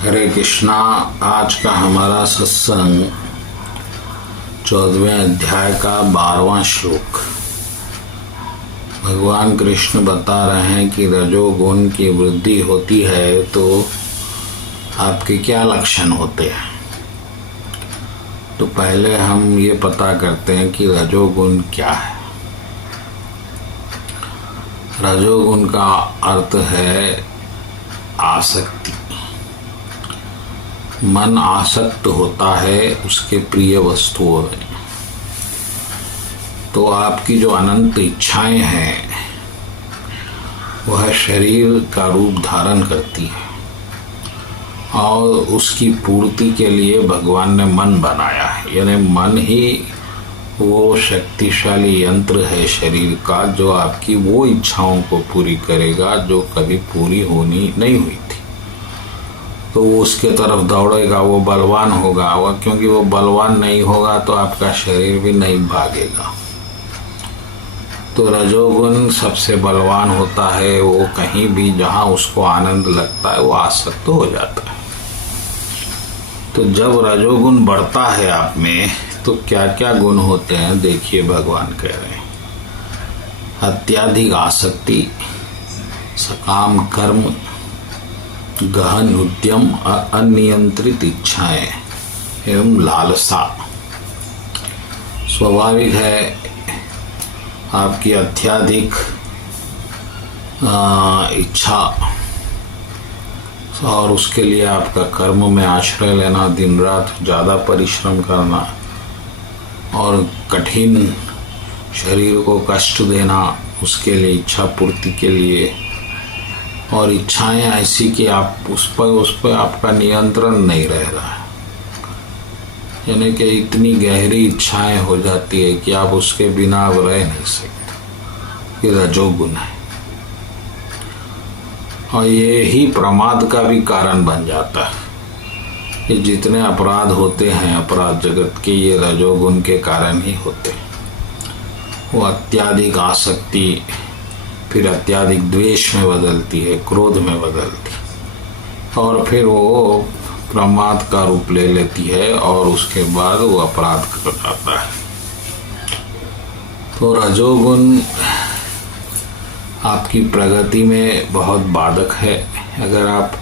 हरे कृष्णा। आज का हमारा सत्संग 14वें अध्याय का 12वां श्लोक। भगवान कृष्ण बता रहे हैं कि रजोगुण की वृद्धि होती है तो आपके क्या लक्षण होते हैं। तो पहले हम ये पता करते हैं कि रजोगुण क्या है। रजोगुण का अर्थ है आसक्ति। मन आसक्त होता है उसके प्रिय वस्तुओं में। तो आपकी जो अनंत इच्छाएं हैं वह शरीर का रूप धारण करती है और उसकी पूर्ति के लिए भगवान ने मन बनाया है। यानी मन ही वो शक्तिशाली यंत्र है शरीर का जो आपकी वो इच्छाओं को पूरी करेगा जो कभी पूरी होनी नहीं हुई थी। तो वो उसके तरफ दौड़ेगा, वो बलवान होगा। वह क्योंकि वो बलवान नहीं होगा तो आपका शरीर भी नहीं भागेगा। तो रजोगुण सबसे बलवान होता है। वो कहीं भी जहाँ उसको आनंद लगता है वो आसक्त हो जाता है। तो जब रजोगुण बढ़ता है आप में तो क्या क्या गुण होते हैं देखिए। भगवान कह रहे हैं अत्याधिक आसक्ति, सकाम कर्म, गहन उद्यम, अनियंत्रित इच्छाएं एवं लालसा। स्वाभाविक है आपकी अत्यधिक इच्छा और उसके लिए आपका कर्म में आश्रय लेना, दिन रात ज़्यादा परिश्रम करना और कठिन शरीर को कष्ट देना उसके लिए, इच्छा पूर्ति के लिए। और इच्छाएं ऐसी कि आप उस पर आपका नियंत्रण नहीं रह रहा है। यानी कि इतनी गहरी इच्छाएं हो जाती है कि आप उसके बिना अब रह नहीं सकते। ये रजोगुण है और ये ही प्रमाद का भी कारण बन जाता है। ये जितने अपराध होते हैं अपराध जगत के, ये रजोगुण के कारण ही होते हैं। वो अत्याधिक आसक्ति फिर अत्याधिक द्वेष में बदलती है, क्रोध में बदलती है और फिर वो प्रमाद का रूप ले लेती है और उसके बाद वो अपराध कर जाता है। तो रजोगुण आपकी प्रगति में बहुत बाधक है। अगर आप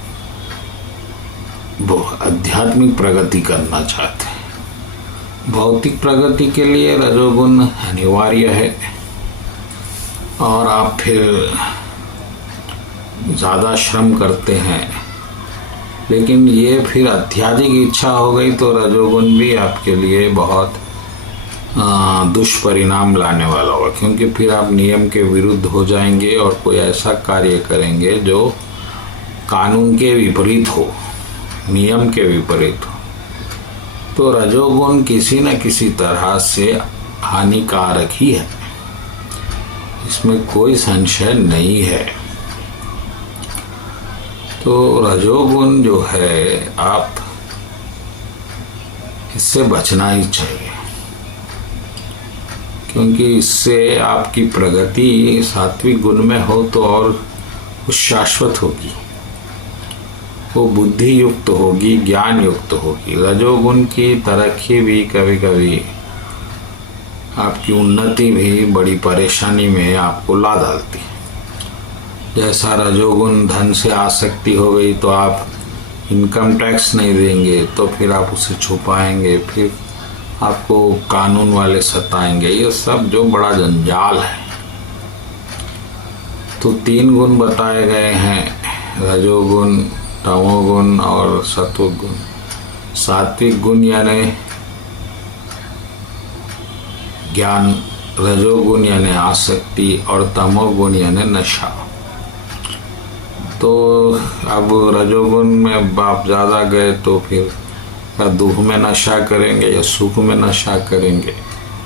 आध्यात्मिक प्रगति करना चाहते हैं, भौतिक प्रगति के लिए रजोगुण अनिवार्य है और आप फिर ज़्यादा श्रम करते हैं। लेकिन ये फिर अत्यधिक इच्छा हो गई तो रजोगुण भी आपके लिए बहुत दुष्परिणाम लाने वाला होगा। क्योंकि फिर आप नियम के विरुद्ध हो जाएंगे और कोई ऐसा कार्य करेंगे जो कानून के विपरीत हो, नियम के विपरीत हो। तो रजोगुण किसी न किसी तरह से हानिकारक ही है, इसमें कोई संशय नहीं है। तो रजोगुण जो है आप इससे बचना ही चाहिए क्योंकि इससे आपकी प्रगति सात्विक गुण में हो तो और शाश्वत होगी, वो बुद्धि युक्त होगी, ज्ञान युक्त होगी। रजोगुण की तरक्की भी कभी कभी आपकी उन्नति भी बड़ी परेशानी में आपको ला डालती है। जैसा रजोगुण धन से आसक्ति हो गई तो आप इनकम टैक्स नहीं देंगे तो फिर आप उसे छुपाएंगे, फिर आपको कानून वाले सताएंगे। ये सब जो बड़ा जंजाल है। तो 3 गुण बताए गए हैं, रजोगुण, तमोगुण और सत्वगुण। सात्विक गुण यानी ज्ञान, रजोगुण यानी आसक्ति और तमोगुण यानी नशा। तो अब रजोगुण में आप ज़्यादा गए तो फिर या दुख में नशा करेंगे या सुख में नशा करेंगे।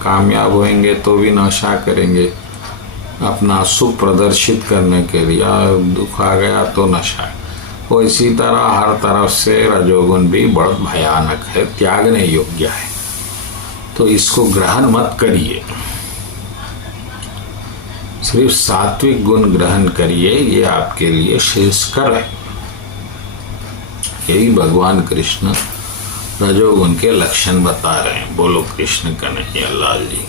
कामयाब होंगे तो भी नशा करेंगे अपना सुख प्रदर्शित करने के लिए, या दुख आ गया तो नशा। वो इसी तरह हर तरफ से रजोगुण भी बहुत भयानक है, त्यागने योग्य है। तो इसको ग्रहण मत करिए, सिर्फ सात्विक गुण ग्रहण करिए, ये आपके लिए श्रेयस्कर है। यही भगवान कृष्ण रजोगुण के लक्षण बता रहे हैं। बोलो कृष्ण कन्हैया लाल जी।